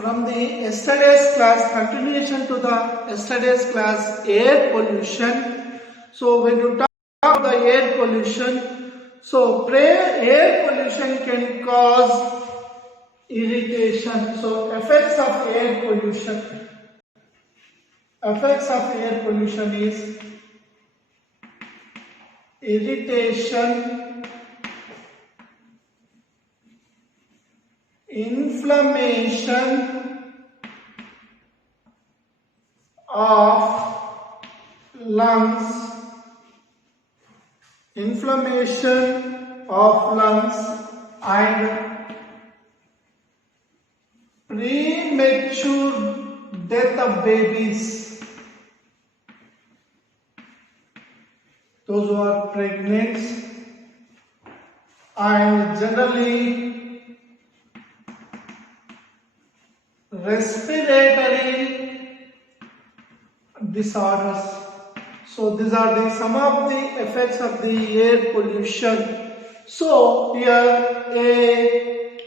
From the yesterday's class, continuation to the yesterday's class, air pollution. So when you talk about the air pollution, so air pollution can cause irritation. So effects of air pollution. Effects of air pollution is irritation, inflammation of lungs, and premature death of babies. Those who are pregnant and generally respiratory disorders. So these are some of the effects of the air pollution. So here a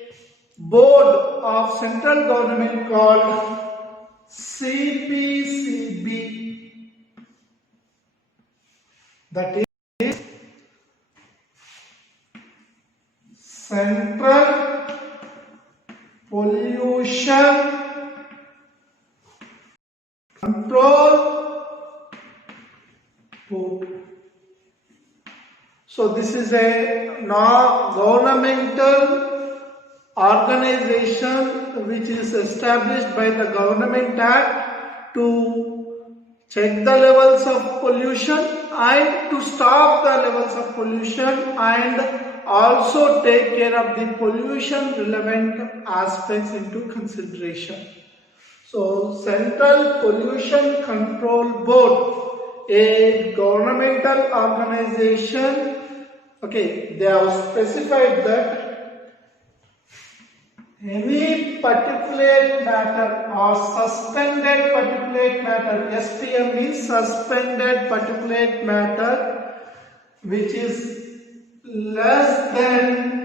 board of central government called CPCB, that is Central Pollution Control Board. So this is a non-governmental organization which is established by the Government Act to check the levels of pollution and to stop the levels of pollution and also take care of the pollution relevant aspects into consideration. So Central Pollution Control Board, a governmental organization, okay, they have specified that any particulate matter or suspended particulate matter, SPM means suspended particulate matter, which is less than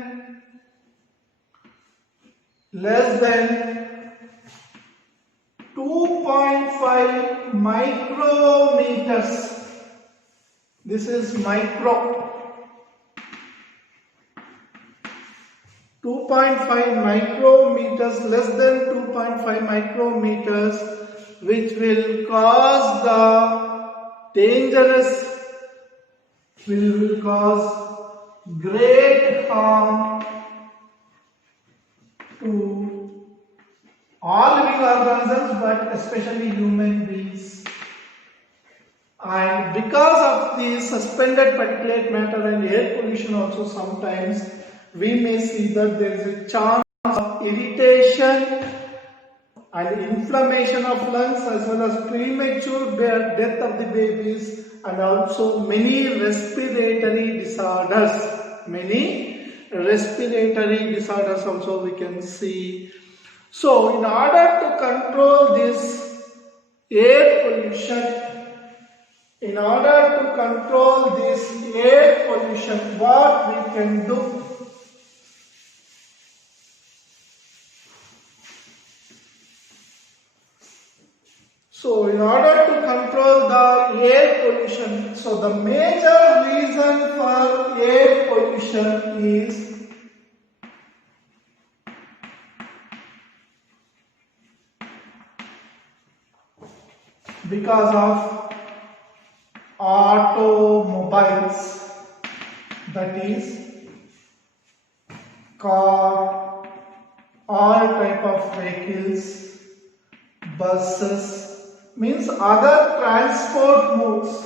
2.5 micrometers. This is micro. 2.5 micrometers, less than 2.5 micrometers, which will cause will cause great harm to all living organisms, but especially human beings. And because of the suspended particulate matter and air pollution also, sometimes we may see that there is a chance of irritation and inflammation of lungs, as well as premature death of the babies, and also many respiratory disorders. Many respiratory disorders also we can see. So in order to control this air pollution, what we can do? So in order to control the air pollution, so the major reason for air pollution is because of automobiles, that is car, all type of vehicles, buses, means other transport modes.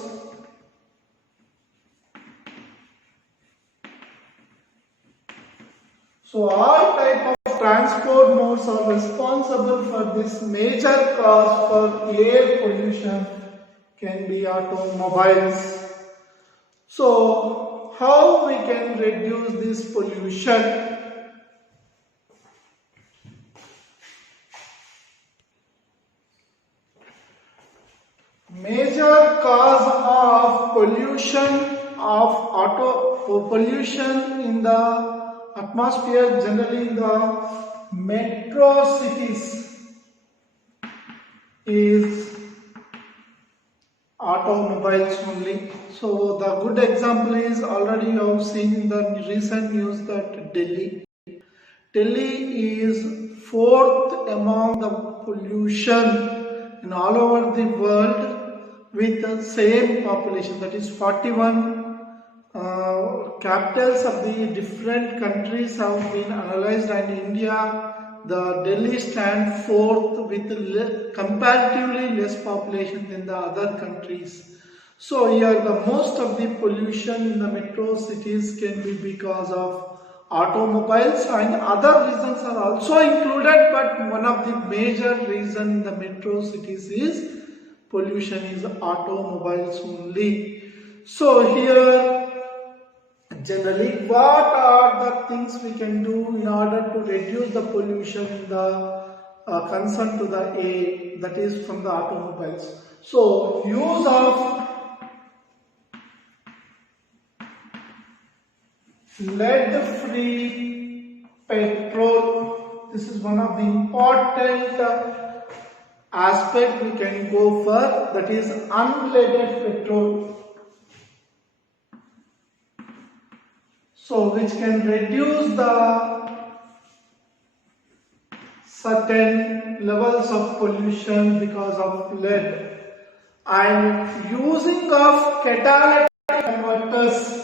So all type of transport modes are responsible for this major cause for air pollution, can be automobiles. So how we can reduce this pollution? Major cause of pollution in the atmosphere, generally in the metro cities. is automobiles only. So the good example is already you have seen in the recent news that Delhi is fourth among the pollution in all over the world with the same population, that is 41 capitals of the different countries have been analyzed, and India, the Delhi stand fourth with comparatively less population than the other countries. So here the most of the pollution in the metro cities can be because of automobiles, and other reasons are also included, but one of the major reason in the metro cities is pollution is automobiles only. So here generally what are the things we can do in order to reduce the pollution in the concern to the air, that is from the automobiles. So use of lead free petrol, this is one of the important aspect we can go for, that is unleaded petrol. So which can reduce the certain levels of pollution because of lead, and using of catalytic converters.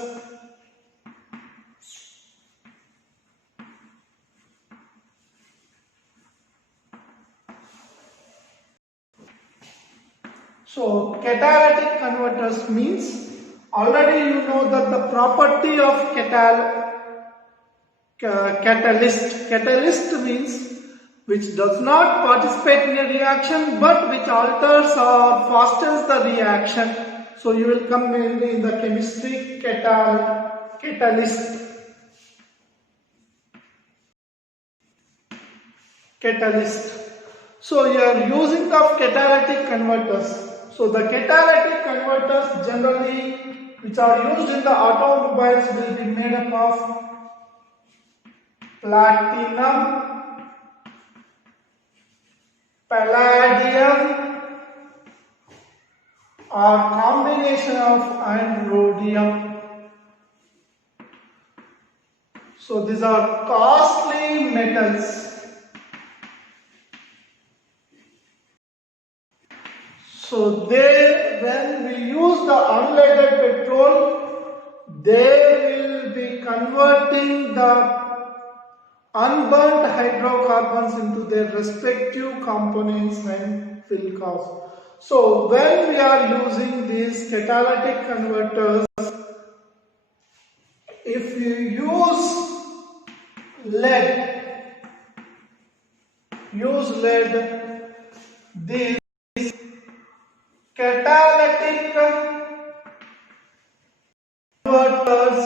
So catalytic converters means, already you know that the property of catalyst means which does not participate in a reaction but which alters or fastens the reaction. So you will come mainly in the chemistry catalyst. So you are using of catalytic converters. So the catalytic converters generally which are used in the automobiles will be made up of platinum, palladium, or combination of and rhodium. So these are costly metals. So when we use the unleaded petrol, they will be converting the unburnt hydrocarbons into their respective components and will cause. So when we are using these catalytic converters, if you use lead, these catalytic converters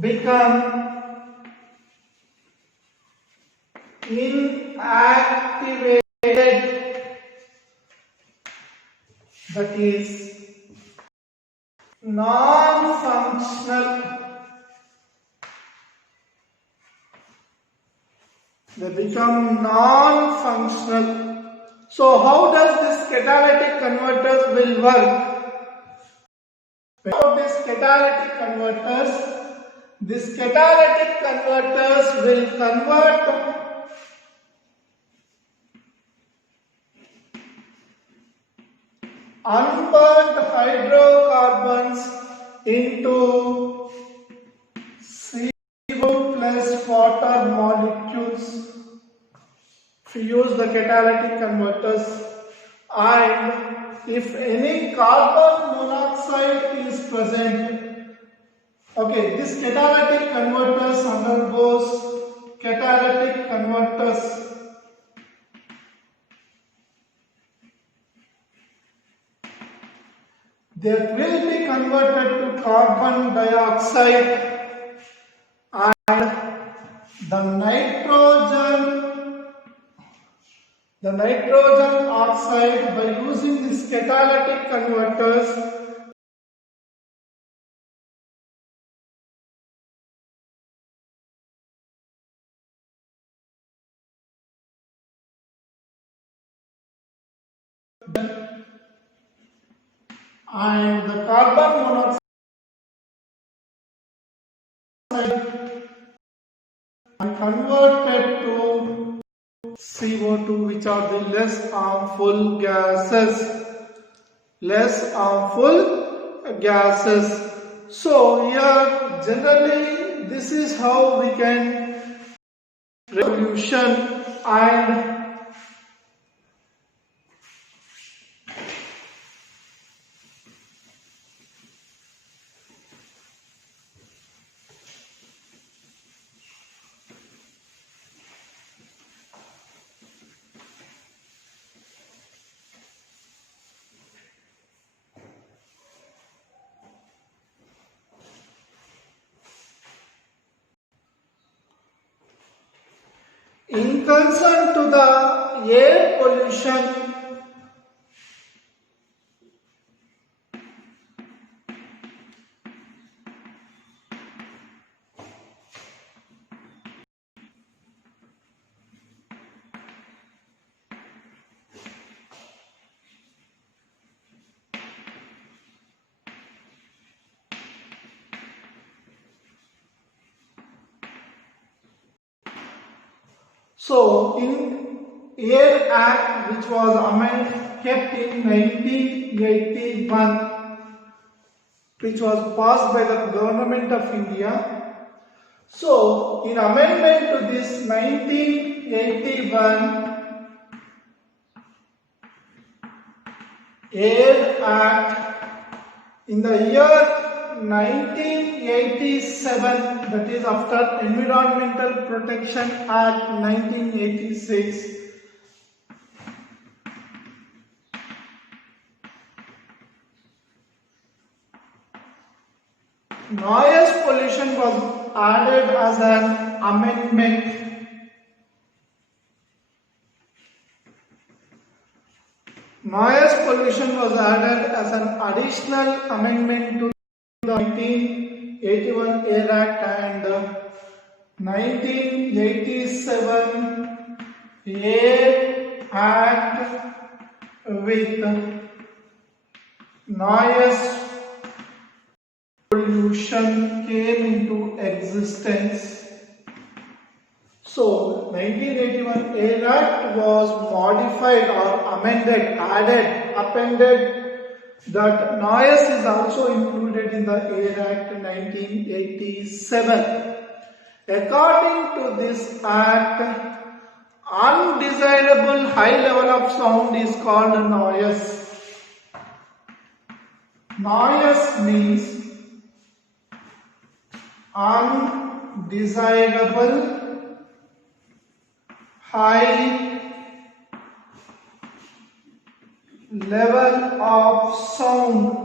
become inactivated, that is non-functional. They become non-functional. So how does this catalytic converters will work? About these catalytic converters will convert unburnt hydrocarbons into CO plus water molecules. If you use the catalytic converters, and if any carbon monoxide is present, okay, this catalytic converters undergoes catalytic converters. They will be converted to carbon dioxide, and the nitrogen oxide, by using these catalytic converters, and the carbon monoxide are converted to CO2, which are the less harmful gases. Less harmful gases. So here generally this is how we can pollution and in concern to the air pollution, so in Air Act, which was kept in 1981, which was passed by the Government of India. So in amendment to this 1981 Air Act, in the year 1987, that is after Environmental Protection Act 1986, noise pollution was added as an amendment. Noise pollution was added as an additional amendment to the 1981 Air Act and 1987 Air Act with noise pollution came into existence. So 1981 Air Act was modified or amended, appended that noise is also included in the Air Act 1987. According to this act, undesirable high level of sound is called noise. Noise means undesirable high level of sound.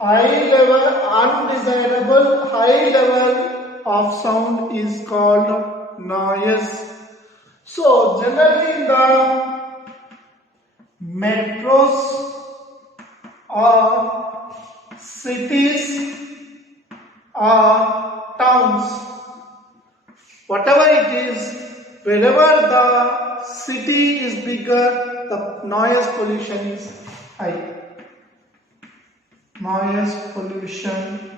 Undesirable high level of sound is called noise. So generally in the metros or cities or towns, whatever it is, wherever the city is bigger, the noise pollution is high. Noise pollution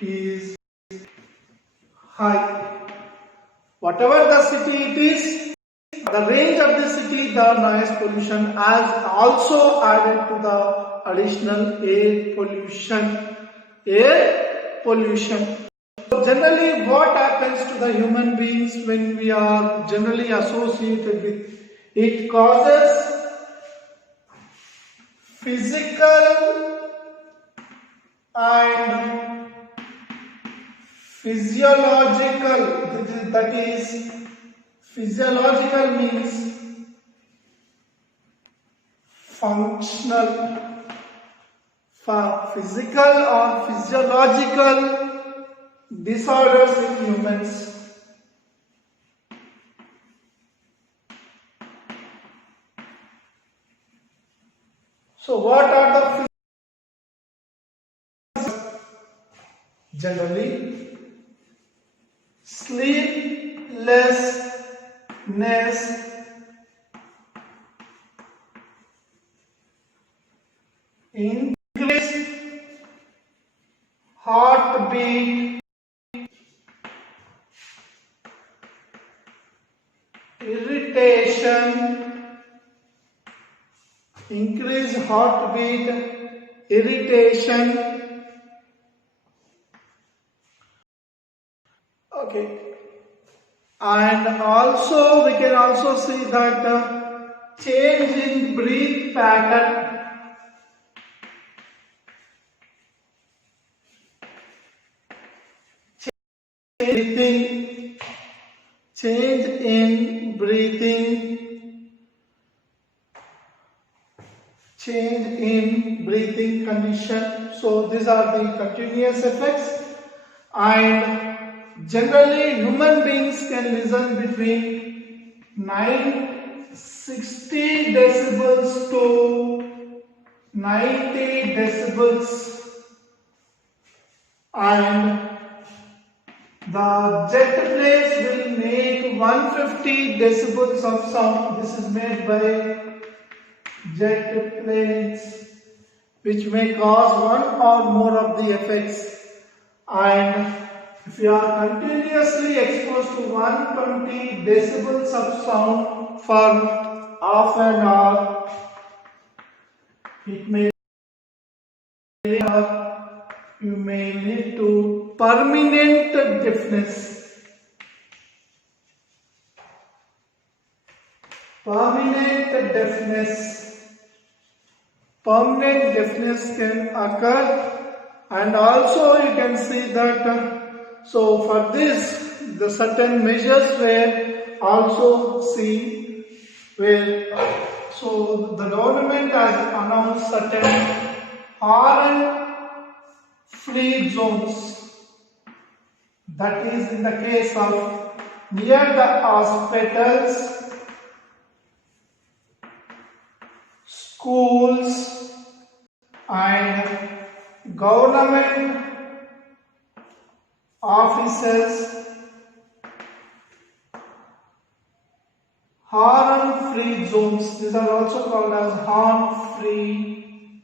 is high. Whatever the city it is, the range of the city, the noise pollution has also added to the additional air pollution. Air pollution. So generally what happens to the human beings when we are generally associated with it? Causes physical and physiological, that is physiological means functional, physical or physiological disorders in humans. So what are the generally? Sleeplessness, increase heartbeat, irritation, increase heartbeat, irritation. Okay, and also we can also see that change in breath pattern, breathing, change in breathing, change in breathing condition. So these are the continuous effects, and generally human beings can listen between 60 decibels to 90 decibels, and the jet planes will make 150 decibels of sound. This is made by jet planes, which may cause one or more of the effects. And if you are continuously exposed to 120 decibels of sound for half an hour, it may you may lead to permanent deafness. Permanent deafness can occur, and also you can see that so for this the certain measures were also seen, where so the government has announced certain horn free zones, that is in the case of near the hospitals, schools and government offices. Horn-free zones, these are also called as horn-free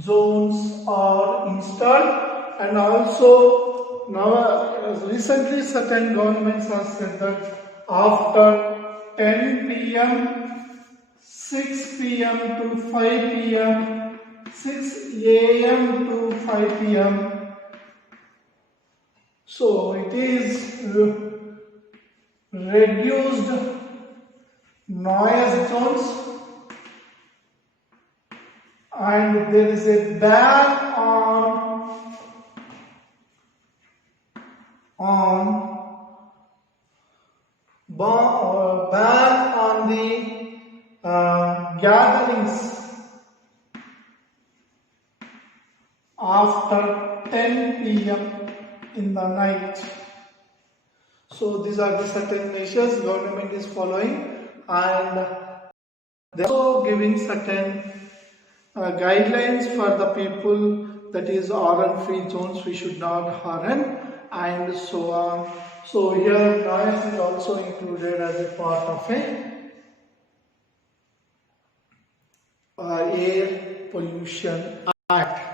zones, are installed. And also now recently certain governments have said that after 10 p.m., 6 p.m. to 5 p.m., 6 a.m. to 5 p.m. So it is reduced noise zones, and there is a ban on the gatherings after 10 p.m. in the night. So these are the certain measures government is following, and they are also giving certain guidelines for the people, that is horn-free zones, we should not horn and so on. So here noise is also included as a part of a Air Pollution Act.